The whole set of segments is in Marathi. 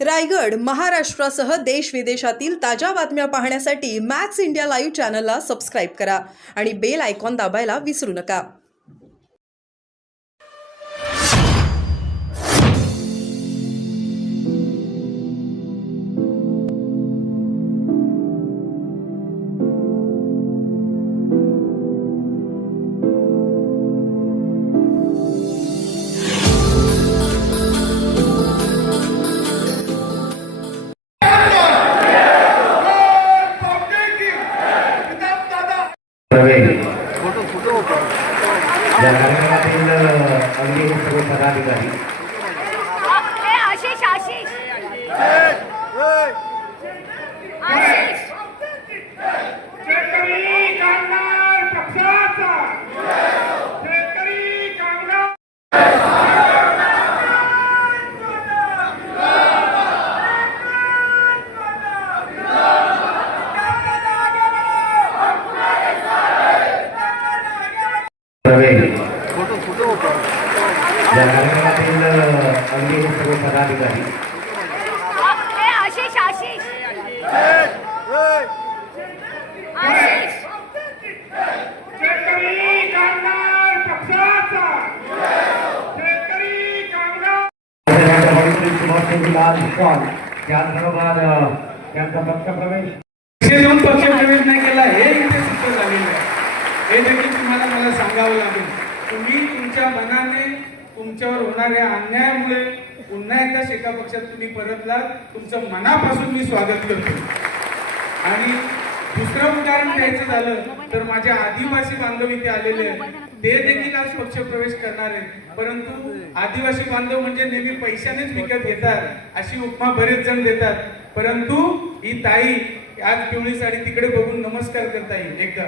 रायगड, महाराष्ट्रासह देश विदेशातील ताज्या बातम्या पाहण्यासाठी मॅक्स इंडिया लाईव्ह चॅनलला सबस्क्राईब करा आणि बेल आयकॉन दाबायला विसरू नका. या कार्यक्रमातील अगदी सर्व पदाधिकारी आशिष आशिष आशिष शेतकरी कामगार पक्षाचा शेतकरी कामगार या कार्यक्रमातील अगदी सर्व पदाधिकारी आशिष आशिष आशिष शेतकरी कामगार पक्षाचा शेतकरी कामगार त्याचबरोबर त्यांचा पक्षप्रवेश देऊन पक्षप्रवेश नाही केला हे इथे सिद्ध झालेलं आहे. हे देखील तुम्हाला मला सांगावं लागेल. तुम्ही तुमच्या मनाने तुमच्यावर होणाऱ्या अन्यायामुळे पुन्हा एकदा शेका पक्षात तुम्ही परतलात. तुमचं मनापासून मी स्वागत करतो. आणि दुसरं उदाहरण द्यायचं झालं तर माझ्या आदिवासी बांधव इथे आलेले आहेत. ते देखील आज पक्षप्रवेश करणार आहेत. परंतु आदिवासी बांधव म्हणजे नेहमी पैशानेच विकत घेतात अशी उपमा बरेच जण देतात. परंतु ही ताई आज पिवळी साडी तिकडे बघून नमस्कार करता येईल. एकदा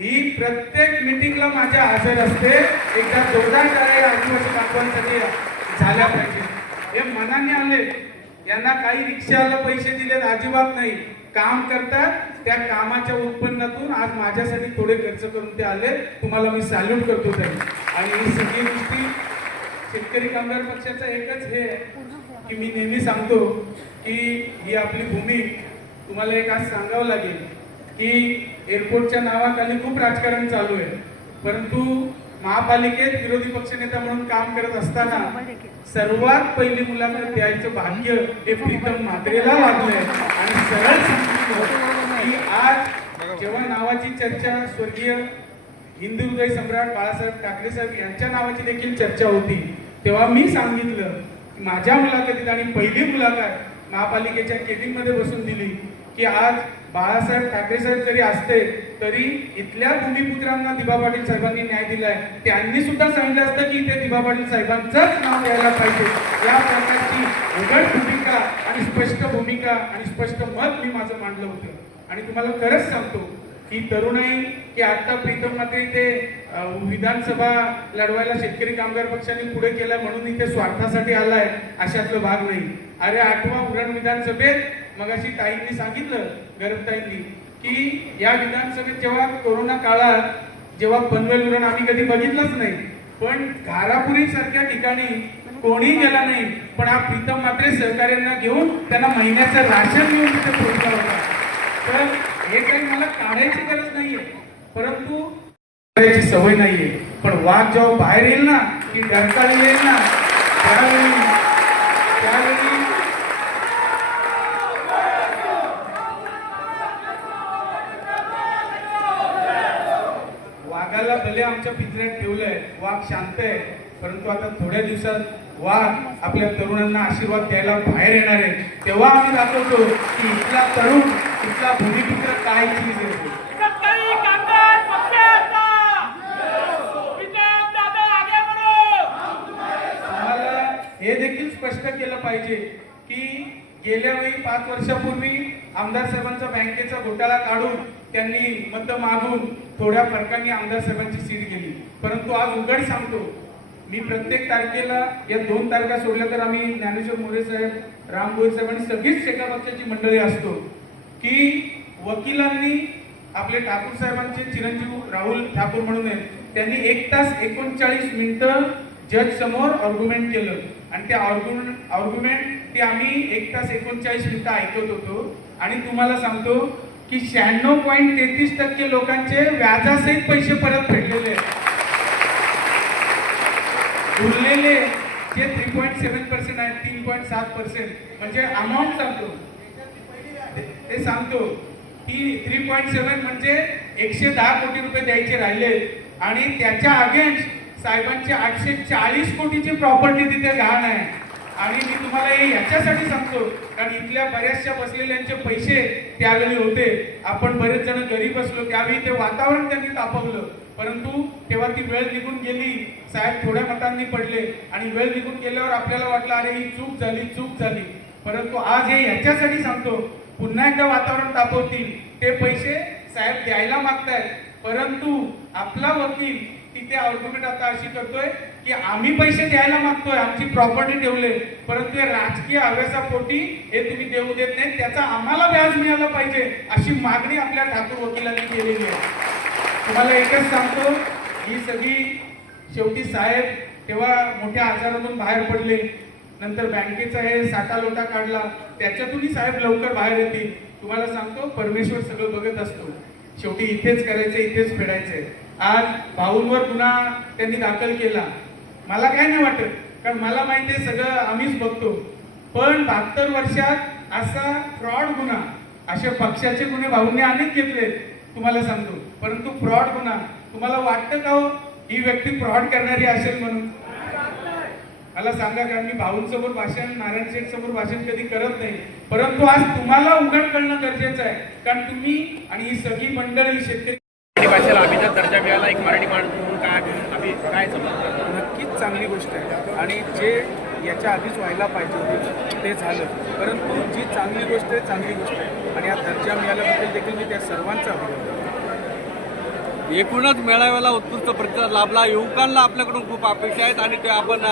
ही प्रत्येक मीटिंगला माझ्या हजर असते. एकदा जोरदार टाळ्या आदिवासी बांधवांसाठी झाल्या पाहिजे. हे मनाने आले. यांना काही रिक्षाला पैसे दिले अजिबात नाही. काम करतात. त्या कामाच्या उत्पन्नातून आज माझ्यासाठी थोडे खर्च करून ते आले. तुम्हाला मी सॅल्यूट करतो ताई. आणि ही सगळी गोष्टी शेतकरी कामगार पक्षाचा एकच हे की मी नेहमी सांगतो की ही आपली भूमी. तुम्हाला एक आज सांगावं लागेल की एअरपोर्टच्या नावाखाली खूप राजकारण चालू आहे. परंतु महापालिकेत विरोधी पक्षनेता म्हणून काम करत असताना सर्वात पहिली मुलाखत द्यायचं भाग्य हे प्रीतम म्हात्रेला लागलंय. आणि सरळ सांगितलं की आज जेव्हा नावाची चर्चा स्वर्गीय हिंदू हृदय सम्राट बाळासाहेब ठाकरे साहेब यांच्या नावाची देखील चर्चा होती तेव्हा मी सांगितलं माझ्या मुलाखतीत आणि पहिली मुलाखत महापालिकेच्या केबिन मध्ये बसून दिली की आज बाळासाहेब ठाकरे साहेब जरी असते तरी इथल्या भूमिपुत्रांना दिबा पाटील साहेबांनी न्याय दिलाय. त्यांनी सुद्धा सांगितलं असतं की इथे दिबा पाटील साहेबांचंच नाव यायला पाहिजे. या प्रकारची उघड भूमिका आणि स्पष्ट भूमिका आणि स्पष्ट मत मी माझं मांडलं होतं. आणि तुम्हाला खरंच सांगतो की तरुणाई की आता प्रीतम मात्र इथे विधानसभा लढवायला शेतकरी कामगार पक्षाने पुढे केलाय म्हणून इथे स्वार्थासाठी आलाय अशातलं भाग नाही. अरे आठवा उरण विधानसभेत मगाशी ताईंनी सांगितलं गरजताईंनी की या विधानसभेत जेव्हा कोरोना काळात जेव्हा पनवेल उरण आम्ही कधी बघितलंच नाही. पण घारापुरी सारख्या ठिकाणी कोणी गेला नाही. पण हा प्रीतम मात्रे सहकार्यांना घेऊन त्यांना महिन्याचं राशन मिळून तिथे पोहोचला होता. तर हे काही मला काढायची गरज नाहीये परंतु करायची सवय नाहीये. पण वाघ जेव्हा बाहेर येईल ना की डरकाळी येईल ना त्यावेळी वाघाला भले आमच्या पिंजऱ्यात ठेवलंय. वाघ शांत आहे. परंतु आता थोड्या दिवसात वाघ आपल्या तरुणांना आशीर्वाद द्यायला बाहेर येणार आहे. तेव्हा आम्ही दाखवतो की इथला तरुण इथला भूमिपुत्र काय चीज आहे. शेतकरी कामगार पक्षाचा प्रीतम दादा आगे बढो. आम्हाला हे देखील स्पष्ट केलं पाहिजे की गेल्या वेळी 5 वर्षापूर्वी आमदार साहेबांचा बँकेचा घोटाळा काढून त्यांनी मत मागून थोड्या फरकाने आमदार साहेबांची सीट गेली. परंतु आज उघड सांगतो मी प्रत्येक तारखेला या 2 तारखा सोडल्या तर आम्ही ज्ञानेश्वर मोरे साहेब राम भोईर साहेब आणि सगळीच शेका पक्षाची मंडळी असतो की वकिलांनी आपले ठाकूर साहेबांचे चिरंजीव राहुल ठाकूर म्हणून आहेत त्यांनी 1 तास 39 मिनिटं जज समोर आर्ग्युमेंट केलं आणि त्या आर्ग्युमेंट ती आम्ही 1 तास 39 मिनिटं ऐकत होतो आणि तुम्हाला सांगतो की 96.33% लोकांचे व्याजासहित पैसे परत फेडलेले आहेत. उरलेले जे 3.7% आहेत 3.7% म्हणजे अमाऊंट सांगतो ते सांगतो ती 3.7 म्हणजे 110 कोटी रुपये द्यायचे राहिले आणि त्याच्या अगेन्स्ट साहेबांची 840 कोटीची प्रॉपर्टी तिथे गहाण आहे. आणि मी तुम्हाला हे याच्यासाठी सांगतो कारण इथल्या बऱ्याचशा बसलेल्यांचे पैसे त्यावेळी होते. आपण बरेच जण गरीब असलो त्यावेळी ते वातावरण त्यांनी तापवलं, परंतु तेव्हा ती वेळ निघून गेली. साहेब थोड्या मतांनी पडले आणि वेळ निघून गेल्यावर आपल्याला वाटलं अरे ही चूक झाली. परंतु आज हे याच्यासाठी सांगतो पुन्हा एकदा वातावरण तापवतील. ते पैसे साहेब द्यायला मागतायत, परंतु आपला वकील तिथे आर्ग्युमेंट आता अशी करतोय की आम्ही पैसे द्यायला मागतोय, आमची प्रॉपर्टी ठेवले, परंतु राजकीय हव्यासापोटी हे तुम्ही देऊ देत नाही, त्याचा आम्हाला व्याज मिळालं पाहिजे अशी मागणी आपल्या ठाकूर वकिलांनी केलेली आहे. तुम्हाला एकच सांगतो ही सगळी शेवटी साहेब तेव्हा मोठ्या आजारातून बाहेर पडले, नंतर बँकेचा हे साठा लोटा काढला, त्याच्यातूनही साहेब लवकर बाहेर येतील. तुम्हाला सांगतो परमेश्वर सगळं बघत असतो, शेवटी इथेच करायचं इथेच फेडायचंय. आज भाऊंवर गुन्हा त्यांनी दाखल केला, मला काय नाही वाटत कारण मला माहिती आहे सगळं आम्हीच बघतो, पण 72 वर्षात असा फ्रॉड गुन्हा, अशा पक्षाचे गुन्हे भाऊंनी अनेक घेतले तुम्हाला सांगतो, परंतु फ्रॉड गुन्हा तुम्हाला वाटतं का हो ही व्यक्ती फ्रॉड करणारी असेल म्हणून? मला सांगा, कारण मी भाऊंसमोर भाषण नारायण शेठ समोर भाषण कधी करत नाही, परंतु आज तुम्हाला उघड करणं गरजेचं आहे कारण तुम्ही आणि ही सगळी मंडळी शेतकरी भाषेला अभिजात दर्जा मिळाला एक मराठी माणूस म्हणून काय समजतं? नक्कीच चांगली गोष्ट आहे आणि जे याच्या आधीच व्हायला पाहिजे होते ते झालं, परंतु जी चांगली गोष्ट आहे चांगली गोष्ट आहे आणि हा दर्जा मिळाल्याबद्दल देखील मी त्या सर्वांचा अभिनंदन करतो. एकूणच मेळाव्याला उत्कृष्ट प्रतिसाद लाभला. युवकांना आपल्याकडून खूप अपेक्षा आहेत आणि ते आपण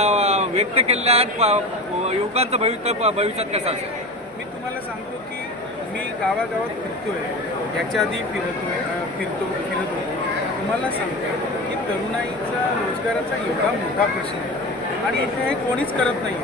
व्यक्त केलेल्या आहेत. युवकांचं भविष्यात कसं असेल? मी तुम्हाला सांगतो की मी गावागावात फिरतोय, याच्या आधी फिरत होतो. तुम्हाला सांगतो की तरुणाईचा रोजगाराचा एवढा मोठा प्रश्न आहे आणि इथे हे कोणीच करत नाही.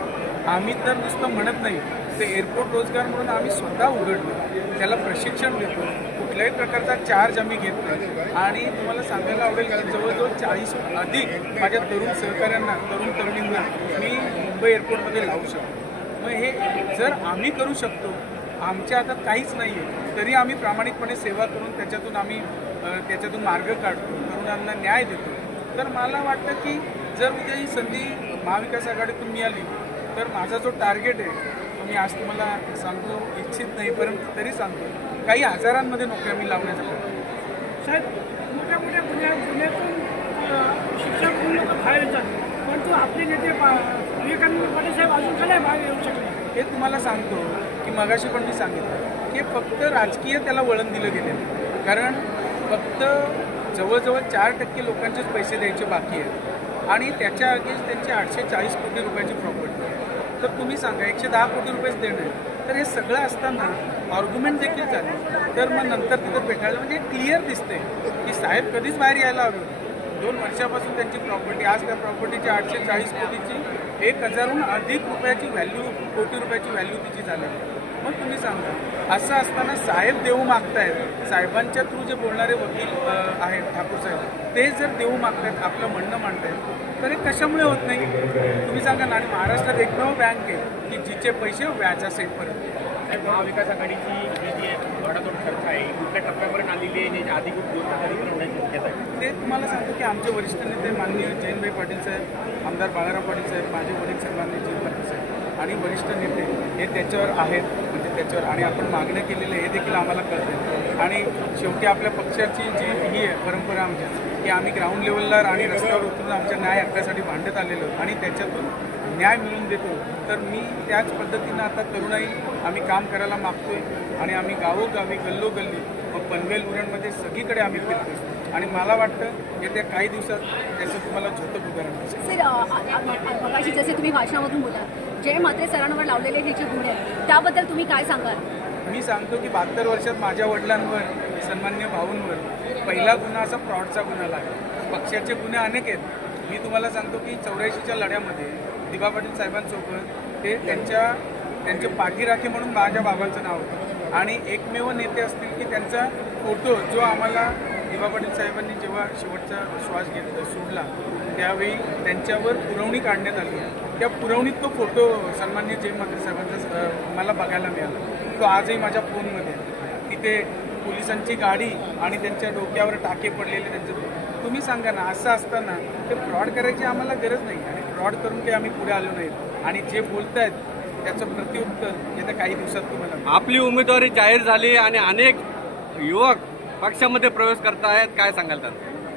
आम्ही तर नुसतं म्हणत नाही, ते एअरपोर्ट रोजगार म्हणून आम्ही स्वतः उघडलो, त्याला प्रशिक्षण देतो, कुठल्याही प्रकारचा चार्ज आम्ही घेत नाही. आणि तुम्हाला सांगायला आवडेल की जवळजवळ 40 अधिक माझ्या तरुण सहकाऱ्यांना तरुण तरुणींना मी मुंबई एअरपोर्टमध्ये लावू शकतो. मग हे जर आम्ही करू शकतो, आमच्या हातात काहीच नाही आहे, तरी आम्ही प्रामाणिकपणे सेवा करून त्याच्यातून मार्ग काढतो, तरुणांना न्याय देतो. तर मला वाटतं की जर उद्या ही संधी महाविकास आघाडीतून मिळाली तर माझा जो टार्गेट आहे तो मी आज तुम्हाला सांगू इच्छित नाही, परंतु तरी सांगतो काही हजारांमध्ये नोकऱ्या मी लावण्याचा प्रयत्न. साहेब मोठ्या गुन्ह्यातून शिक्षक लोक बाहेर येतात, परंतु आपले नेते विवेकानंद पाटील साहेब अजून काय बाहेर येऊ शकले? हे तुम्हाला सांगतो की मगाशी पण मी सांगितलं की फक्त राजकीय त्याला वळण दिलं गेलं, कारण फक्त जवळजवळ 4% लोकांचेच पैसे द्यायचे बाकी आहेत आणि त्याच्या अगेन्स्ट त्यांची 840 कोटी रुपयाची प्रॉपर्टी आहे. तर तुम्ही सांगा 110 कोटी रुपयेच देणं, तर हे सगळं असताना आर्ग्युमेंट देखील झाले, तर मग नंतर तिथं भेटायला म्हणजे क्लिअर दिसते की साहेब कधीच बाहेर यायला हवे. 2 वर्षापासून त्यांची प्रॉपर्टी, आज त्या प्रॉपर्टीची 840 कोटीची 1000हून अधिक रुपयाची व्हॅल्यू, कोटी रुपयाची व्हॅल्यू तिची झाली. मग तुम्ही सांगा, असं असताना साहेब देऊ मागतायत, साहेबांच्या थ्रू जे बोलणारे वकील आहेत ठाकूर साहेब, ते जर देऊ मागतायत, आपलं म्हणणं मांडतायत, तर हे कशामुळे होत नाही तुम्ही सांगा ना. आणि महाराष्ट्रात एकमेव बँक आहे की जिचे पैसे व्याजासहित परत. महाविकास आघाडीची जी थोडाथोड खर्च आहे कुठल्या टप्प्यापर्यंत आलेली आहे, अधिकृत होण्याची शक्यता आहे? ते तुम्हाला सांगतो की आमचे वरिष्ठ नेते माननीय जयंतभाई पाटील साहेब, आमदार बाळाराव पाटील साहेब, माझे वडील सन्माननीय जयंत पाटील साहेब आणि वरिष्ठ नेते हे त्याच्यावर आहेत, म्हणजे त्याच्यावर आणि आपण मागण्या केलेल्या हे देखील आम्हाला कळते. आणि शेवटी आपल्या पक्षाची जी ही आहे परंपरा आमच्या की आम्ही ग्राउंड लेवलला आणि रस्त्यावर उतरून आमच्या न्याय हक्कासाठी भांडत आलेलो आणि त्याच्यातून न्याय मिळवून देतो. तर मी त्याच पद्धतीनं आता तरुणाई आम्ही काम करायला मागतोय आणि आम्ही गावोगावी गल्लोगल्ली मग पनवेल उरणमध्ये सगळीकडे आम्ही फिरतो आणि मला वाटतं येत्या काही दिवसात त्याचं तुम्हाला झोतक उदाहरण दिसेल. सर मगाशी जसे तुम्ही भाषणामधून बोला, जय म्हात्रे सरांवर लावलेले हे जे गुन्हे आहेत त्याबद्दल तुम्ही काय सांगाल? मी सांगतो की 72 वर्षात माझ्या वडिलांवर, सन्मान्य भाऊंवर पहिला गुन्हा असा फ्रॉडचा गुन्हा लागला. पक्षाचे गुन्हे अनेक आहेत. मी तुम्हाला सांगतो की 84च्या लढ्यामध्ये दिबा पाटील साहेबांसोबत ते त्यांच्या त्यांचे पाठीराखे म्हणून माझ्या बाबांचं नाव होतं आणि एकमेव नेते असतील की त्यांचा फोटो जो आम्हाला दिवा पाटील साहेबांनी जेव्हा शेवटचा श्वास सोडला त्यावेळी त्यांच्यावर पुरवणी काढण्यात आली. त्या पुरवणीत तो फोटो सन्माननीय जय म्हात्रे साहेबांचा मला बघायला मिळाला. तो आजही माझ्या फोनमध्ये आहे. तिथे पोलिसांची गाडी आणि त्यांच्या डोक्यावर टाके पडलेले त्यांचं. तुम्ही सांगा ना, असं असताना ते फ्रॉड करायची आम्हाला गरज नाही आणि फ्रॉड करून काही आम्ही पुढे आलो नाहीत आणि जे बोलत आहेत त्याचं प्रत्युत्तर येत्या काही दिवसात तुम्हाला. आपली उमेदवारी जाहीर झाली आणि अनेक युवक पक्षामध्ये प्रवेश करतायत, काय सांगाल तर?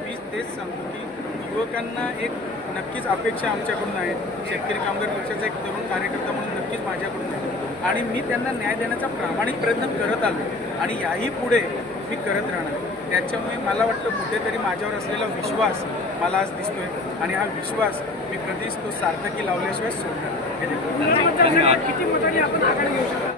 मी तेच सांगतो की युवकांना एक नक्कीच अपेक्षा आमच्याकडून आहे. शेतकरी कामगार पक्षाचा एक तरुण कार्यकर्ता म्हणून नक्कीच माझ्याकडून आहे आणि मी त्यांना न्याय देण्याचा प्रामाणिक प्रयत्न करत आलो आणि याही पुढे मी करत राहणार. त्याच्यामुळे मला वाटतं कुठेतरी माझ्यावर असलेला विश्वास मला आज दिसतोय आणि हा विश्वास मी कधीच तो सार्थकी लावल्याशिवाय सोडणार. पुण्यामध्ये किती मतांनी आपण आघाडी घेऊ शकतो?